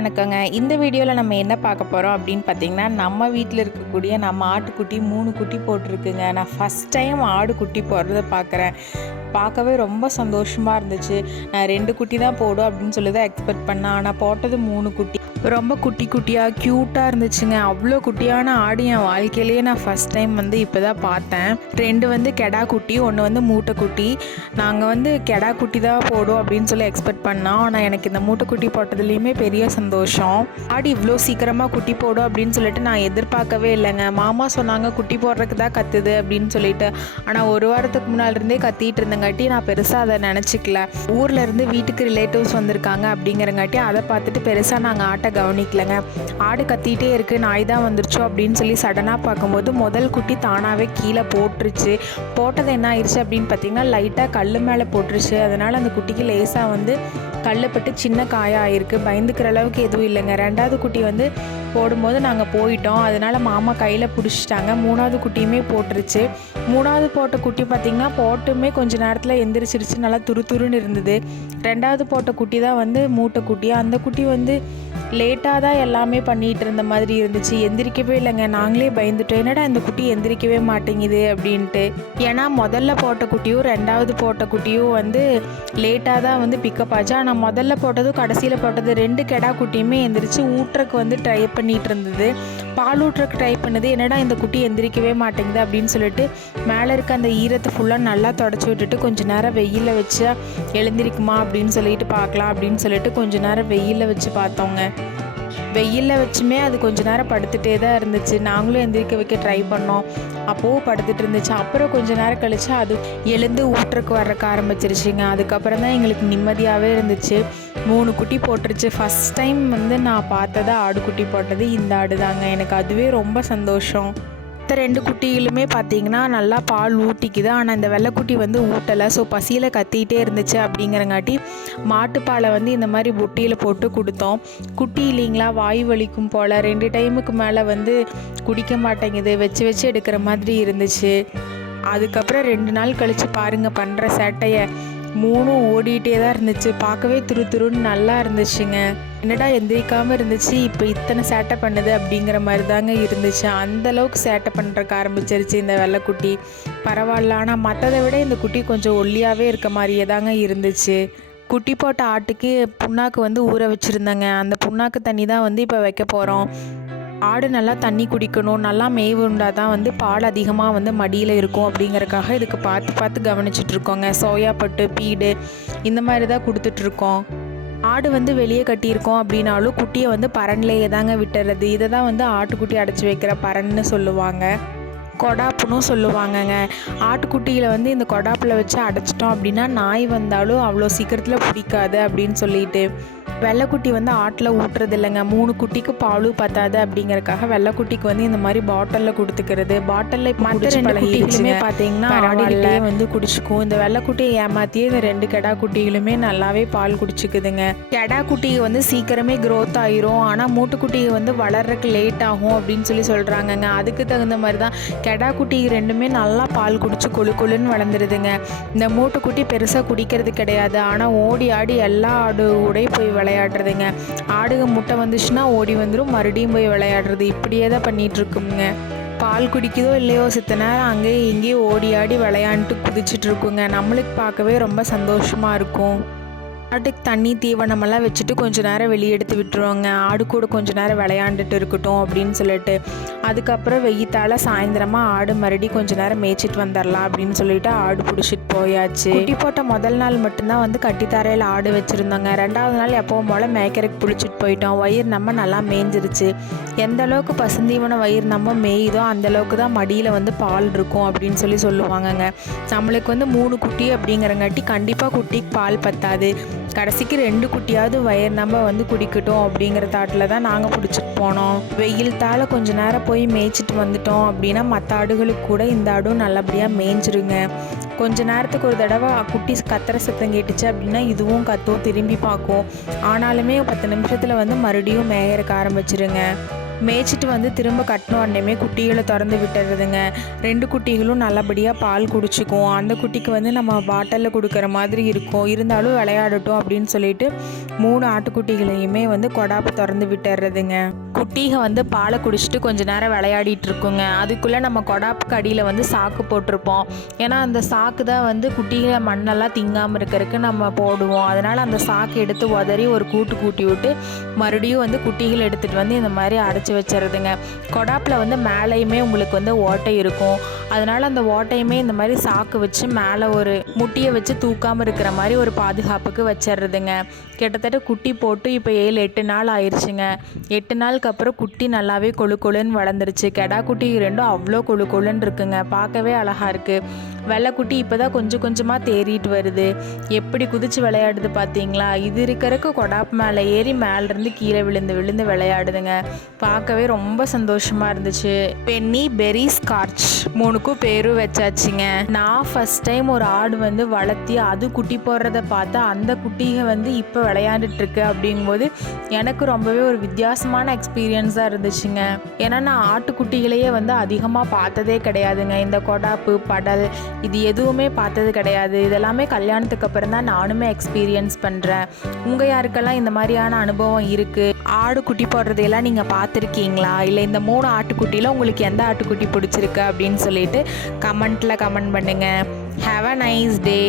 வணக்கங்க. இந்த வீடியோவில் நம்ம என்ன பார்க்க போகிறோம் அப்படின்னு பார்த்தீங்கன்னா நம்ம வீட்டில் இருக்கக்கூடிய நம்ம ஆட்டுக்குட்டி மூணு குட்டி போட்டிருக்குங்க. நான் ஃபஸ்ட் டைம் ஆடு குட்டி போடுறத பார்க்குறேன். பார்க்கவே ரொம்ப சந்தோஷமாக இருந்துச்சு. நான் ரெண்டு குட்டி தான் போடும் அப்படின்னு சொல்லி தான் எக்ஸ்பெக்ட் பண்ணேன். ஆனால் போட்டது மூணு குட்டி. ரொம்ப குட்டி குட்டியாக க்யூட்டாக இருந்துச்சுங்க. அவ்வளோ குட்டியான ஆடு என் வாழ்க்கையிலேயே நான் ஃபஸ்ட் டைம் வந்து இப்போ தான் பார்த்தேன். ரெண்டு வந்து கெடா குட்டி ஒன்று வந்து மூட்டை குட்டி. நாங்கள் வந்து கெடா குட்டி தான் போடும் அப்படின்னு சொல்லி எக்ஸ்பெக்ட் பண்ணோம். ஆனால் எனக்கு இந்த மூட்டை குட்டி போட்டதுலேயுமே பெரிய சந்தோஷம். ஆடு இவ்வளோ சீக்கிரமாக குட்டி போடும் அப்படின்னு சொல்லிட்டு நான் எதிர்பார்க்கவே இல்லைங்க. மாமா சொன்னாங்க குட்டி போடுறதுக்கு தான் கத்துது அப்படின்னு சொல்லிட்டு. ஆனால் ஒரு வாரத்துக்கு முன்னால இருந்தே கத்திட்டு இருந்தங்காட்டி நான் பெருசாக அதை நினச்சிக்கல. ஊரில் இருந்து வீட்டுக்கு ரிலேட்டிவ்ஸ் வந்திருக்காங்க அப்படிங்கிறங்காட்டி அதை பார்த்துட்டு பெருசாக நாங்கள் ஆட்டை கவனிக்கலைங்க. ஆடு கத்திட்டே இருக்கு நாய் தான் வந்துருச்சோ அப்படின்னு சொல்லி சடனாக பார்க்கும்போது முதல் குட்டி தானாகவே கீழே போட்டுருச்சு. போட்டது என்ன ஆயிடுச்சு அப்படின்னு பார்த்தீங்கன்னா லைட்டாக கல் மேலே போட்டுருச்சு. அதனால் அந்த குட்டிக்கு லேசாக வந்து கல்லுப்பட்டு சின்ன காயாக ஆயிருக்கு. பயந்துக்கிற அளவுக்கு எதுவும் இல்லைங்க. ரெண்டாவது குட்டி வந்து போடும்போது நாங்கள் போயிட்டோம். அதனால் மாமா கையில் பிடிச்சிட்டாங்க. மூணாவது குட்டியுமே போட்டுருச்சு. மூணாவது போட்ட குட்டி பார்த்திங்கன்னா போட்டுமே கொஞ்சம் நேரத்தில் எந்திரிச்சிருச்சு. நல்லா துரு துருன்னு இருந்தது. ரெண்டாவது போட்ட குட்டி தான் வந்து மூட்டை குட்டி. அந்த குட்டி வந்து லேட்டாக தான் எல்லாமே பண்ணிகிட்டு இருந்த மாதிரி இருந்துச்சு. எந்திரிக்கவே இல்லைங்க. நாங்களே பயந்துட்டோம். என்னடா இந்த குட்டி எந்திரிக்கவே மாட்டேங்குது அப்படின்ட்டு. ஏன்னா முதல்ல போட்ட குட்டியும் ரெண்டாவது போட்ட குட்டியும் வந்து லேட்டாக தான் வந்து பிக்கப் ஆச்சு. ஆனால் முதல்ல போட்டதும் கடைசியில் போட்டது ரெண்டு கெடா குட்டியுமே எந்திரிச்சு ஊட்டுறக்கு வந்து ட்ரை பண்ணிகிட்டு இருந்தது. பால் ஊட்டுறக்கு ட்ரை பண்ணுது. என்னடா இந்த குட்டி எந்திரிக்கவே மாட்டேங்குது அப்படின்னு சொல்லிட்டு மேலே இருக்க அந்த ஈரத்தை ஃபுல்லாக நல்லா தொடச்சி விட்டுட்டு கொஞ்ச நேரம் வெயிலில் வச்சா எழுந்திருக்குமா அப்படின்னு சொல்லிட்டு பார்க்கலாம். அப்படின்னு சொல்லிட்டு கொஞ்சம் நேரம் வெயிலில் வச்சு பார்த்தோங்க. வெயிலில் வச்சுமே அது கொஞ்ச நேரம் படுத்துகிட்டே தான் இருந்துச்சு. நாங்களும் எந்திரிக்க வைக்க ட்ரை பண்ணோம். அப்போவும் படுத்துட்டு இருந்துச்சு. அப்புறம் கொஞ்ச நேரம் கழிச்சு அது எழுந்து ஊற்றுக்கு வரக்க ஆரம்பிச்சிருச்சுங்க. அதுக்கப்புறம் தான் எங்களுக்கு நிம்மதியாகவே இருந்துச்சு. மூணு குட்டி போட்டுருச்சு. ஃபஸ்ட் டைம் வந்து நான் பார்த்ததா ஆடு குட்டி போட்டது இந்த ஆடு தாங்க எனக்கு அதுவே ரொம்ப சந்தோஷம். மற்ற ரெண்டு குட்டியிலுமே பார்த்தீங்கன்னா நல்லா பால் ஊட்டிக்குது. ஆனால் இந்த வெள்ளைக்குட்டி வந்து ஊட்டலை. ஸோ பசியில் கத்திக்கிட்டே இருந்துச்சு அப்படிங்கிறங்காட்டி மாட்டுப்பாலை வந்து இந்த மாதிரி பொட்டியில் போட்டு கொடுத்தோம். குட்டி இல்லைங்களா? வாய் வலிக்கும் போல். ரெண்டு டைமுக்கு மேலே வந்து குடிக்க மாட்டேங்குது. வச்சு வச்சு எடுக்கிற மாதிரி இருந்துச்சு. அதுக்கப்புறம் ரெண்டு நாள் கழித்து பாருங்கள் பண்ணுற சேட்டையை. மூணும் ஓடிட்டே தான் இருந்துச்சு. பார்க்கவே துரு துருன்னு நல்லா இருந்துச்சுங்க. என்னடா எந்திரிக்காமல் இருந்துச்சு இப்போ இத்தனை சேட்டை பண்ணுது அப்படிங்கிற மாதிரி தாங்க இருந்துச்சு அந்தளவுக்கு சேட்டை பண்ணுறக்கு ஆரம்பிச்சிருச்சு இந்த வெள்ளைக்குட்டி. பரவாயில்ல ஆனால் மற்றதை விட இந்த குட்டி கொஞ்சம் ஒல்லியாகவே இருக்க மாதிரியே தாங்க இருந்துச்சு. குட்டி போட்ட ஆட்டுக்கு புண்ணாக்கு வந்து ஊற வச்சுருந்தேங்க. அந்த புண்ணாக்கு தண்ணி தான் வந்து இப்போ வைக்க போகிறோம் ஆடு நல்லா தண்ணி குடிக்கணும் நல்லா மேவுண்டா தான் வந்து பால் அதிகமாக வந்து மடியில் இருக்கும் அப்படிங்கறக்காக இதுக்கு பார்த்து பார்த்து கவனிச்சிட்டு இருக்கோங்க. சோயா பட்டு பீடு இந்த மாதிரி தான் கொடுத்துட்ருக்கோம் ஆடு வந்து வெளியே கட்டியிருக்கோம் அப்படின்னாலும் குட்டியை வந்து பரன்லேயே தாங்க விட்டுறது. இதை தான் வந்து ஆட்டுக்குட்டி அடைச்சி வைக்கிற பரன்னு சொல்லுவாங்க. கொடாப்புன்னு சொல்லுவாங்கங்க. ஆட்டுக்குட்டியில் வந்து இந்த கொடாப்பில் வச்சு அடைச்சிட்டோம் அப்படின்னா நாய் வந்தாலும் அவ்வளோ சீக்கிரத்தில் பிடிக்காது அப்படின்னு சொல்லிட்டு வெள்ளைக்குட்டி வந்து ஆட்டில் ஊட்டுறது இல்லைங்க மூணு குட்டிக்கு பாலும் பத்தாது அப்படிங்கறக்காக வெள்ளைக்குட்டிக்கு வந்து இந்த மாதிரி பாட்டிலில் கொடுத்துக்கிறது. பாட்டிலில் மற்ற ரெண்டு குட்டிகளுமே பார்த்தீங்கன்னா ஆடிக்கிட்டே வந்து குடிச்சுக்கும். இந்த வெள்ளைக்குட்டியை ஏமாத்தியே இந்த ரெண்டு கெடா குட்டிகளுமே நல்லாவே பால் குடிச்சுக்குதுங்க. கெடா குட்டி வந்து சீக்கிரமே growth ஆயிரும். ஆனால் மூட்டுக்குட்டி வந்து வளர்றதுக்கு லேட் ஆகும் அப்படின்னு சொல்லி சொல்கிறாங்கங்க அதுக்கு தகுந்த மாதிரி தான் கெடா குட்டி ரெண்டுமே நல்லா பால் குடிச்சு கொழு கொழுன்னு வளர்ந்துருதுங்க. இந்த மூட்டுக்குட்டி பெருசாக குடிக்கிறது கிடையாது. ஆனால் ஓடி ஆடி எல்லா ஆடு கூட போய் விளையாடுறதுங்க. ஆடுக முட்டை வந்துச்சுன்னா ஓடி வந்துடும் மறுபடியும் போய் விளையாடுறது. இப்படியே தான் பண்ணிகிட்ருக்குங்க பால் குடிக்குதோ இல்லையோ சித்த நேரம் அங்கேயும் இங்கேயும் ஓடி ஆடி விளையாண்டுட்டு குதிச்சிட்ருக்குங்க நம்மளுக்கு பார்க்கவே ரொம்ப சந்தோஷமாக இருக்கும். ஆட்டுக்கு தண்ணி தீவனமெல்லாம் வச்சுட்டு கொஞ்சம் நேரம் வெளியே எடுத்து விட்டுருவாங்க. ஆடு கூட கொஞ்ச நேரம் விளையாண்டுட்டு இருக்கட்டும் அப்படின்னு சொல்லிட்டு அதுக்கப்புறம் வெயித்தால சாயந்தரமாக ஆடு மறுபடியும் கொஞ்ச நேரம் மேய்ச்சிட்டு வந்துடலாம் அப்படின்னு சொல்லிட்டு ஆடு பிடிச்சிட்டு போயாச்சு. குட்டி போட்ட முதல் நாள் மட்டும்தான் வந்து கட்டித்தரையில் ஆடு வச்சுருந்தாங்க. ரெண்டாவது நாள் எப்போவும் போல் மேய்க்கரைக்கு பிடிச்சிட்டு போயிட்டோம். வயிறு நம்ம நல்லா மேய்ஞ்சிருச்சு. எந்த அளவுக்கு பசுந்தீவன வயிறு நம்ம மேயுதோ அந்த அளவுக்கு தான் மடியில் வந்து பால் இருக்கும் அப்படின்னு சொல்லி சொல்லுவாங்கங்க. நம்மளுக்கு வந்து மூணு குட்டி அப்படிங்கிறங்காட்டி கண்டிப்பாக குட்டிக்கு பால் பத்தாது. கடைசிக்கு ரெண்டு குட்டியாவது வயர் நம்ம வந்து குடிக்கட்டும் அப்படிங்கிற தாட்டில் தான் நாங்கள் பிடிச்சிட்டு போனோம். வெயில் தாழ கொஞ்ச நேரம் போய் மேய்ச்சிட்டு வந்துட்டோம் அப்படின்னா மற்ற ஆடுகளுக்கு கூட இந்த ஆடும் நல்லபடியாக மேய்ஞ்சிருங்க. கொஞ்ச நேரத்துக்கு ஒரு தடவை குட்டி கத்துற சத்தம் கேட்டுச்சு அப்படின்னா இதுவும் கத்தும் திரும்பி பார்க்கும். ஆனாலுமே பத்து நிமிஷத்தில் வந்து மறுபடியும் மேயறக்க ஆரம்பிச்சிருங்க. மேய்ச்சிட்டு வந்து திரும்ப கட்டின உடனேமே குட்டிகளை திறந்து விட்டுறதுங்க. ரெண்டு குட்டிகளும் நல்லபடியாக பால் குடிச்சிக்கும். அந்த குட்டிக்கு வந்து நம்ம பாட்டிலில் கொடுக்குற மாதிரி இருக்கும். இருந்தாலும் விளையாடட்டும் அப்படின்னு சொல்லிட்டு மூணு ஆட்டுக்குட்டிகளையுமே வந்து கொடாப்பு திறந்து விட்டுறதுங்க. குட்டிக வந்து பாலை குடிச்சிட்டு கொஞ்ச நேரம் விளையாடிட்டு இருக்குங்க. அதுக்குள்ளே நம்ம கொடாப்புக்கு அடியில் வந்து சாக்கு போட்டிருப்போம். ஏன்னா அந்த சாக்கு தான் வந்து குட்டிகளை மண்ணெல்லாம் திங்காமல் இருக்கிறதுக்கு நம்ம போடுவோம். அதனால் அந்த சாக்கு எடுத்து உதறி ஒரு கூட்டு கூட்டி விட்டு மறுபடியும் வந்து குட்டிகள் எடுத்துகிட்டு வந்து இந்த மாதிரி அடைச்சி வச்சிடுறதுங்க கொடாப்பில் வந்து மேலேயுமே உங்களுக்கு வந்து ஓட்டை இருக்கும். அதனால் அந்த ஓட்டையுமே இந்த மாதிரி சாக்கு வச்சு மேலே ஒரு முட்டியை வச்சு தூக்காமல் இருக்கிற மாதிரி ஒரு பாதுகாப்புக்கு வச்சிடுறதுங்க கிட்டத்தட்ட குட்டி போட்டு இப்போ ஏழு எட்டு நாள் ஆயிடுச்சுங்க எட்டு நாளுக்கு அப்புறம் குட்டி நல்லாவே கொழு கொழுன்னு வளர்ந்துருச்சு. கெடா குட்டி ரெண்டும் அவ்வளோ கொழு கொழுன்னு இருக்குங்க. பார்க்கவே அழகாக இருக்குது வெள்ளைக்குட்டி இப்போ தான் கொஞ்சம் கொஞ்சமாக தேறிட்டு வருது. எப்படி குதிச்சு விளையாடுது பார்த்தீங்களா இது இருக்கிறக்கு கொடாப்பு மேலே ஏறி மேலேருந்து கீழே விழுந்து விழுந்து விளையாடுதுங்க. பார்க்கவே ரொம்ப சந்தோஷமாக இருந்துச்சு. பென்னி பெரி ஸ்கார்ச் மூணுக்கும் பேரும் வச்சாச்சுங்க. நான் ஃபஸ்ட் டைம் ஒரு ஆடு வந்து வளர்த்தி அது குட்டி போடுறத பார்த்தா அந்த குட்டிகை வந்து இப்போ விளையாண்டுட்டு இருக்கு அப்படிங்கும்போது எனக்கு ரொம்பவே ஒரு வித்தியாசமான எக்ஸ்பீரியன்ஸாக இருந்துச்சுங்க. ஏன்னா நான் ஆட்டுக்குட்டிகளையே வந்து அதிகமாக பார்த்ததே கிடையாதுங்க. இந்த கொடாப்பு படல் இது எதுவுமே பார்த்தது கிடையாது. இதெல்லாமே கல்யாணத்துக்கு அப்புறம் தான் நானுமே எக்ஸ்பீரியன்ஸ் பண்ணுறேன் உங்கள் யாருக்கெல்லாம் இந்த மாதிரியான அனுபவம் இருக்குது ஆடு குட்டி போடுறதையெல்லாம் நீங்கள் பார்த்துருக்கீங்களா? இல்லை இந்த மூணு ஆட்டுக்குட்டியில் உங்களுக்கு எந்த ஆட்டுக்குட்டி பிடிச்சிருக்கு அப்படின்னு சொல்லிட்டு கமெண்ட்டில் கமெண்ட் பண்ணுங்கள் ஹாவ் அ நைஸ் டே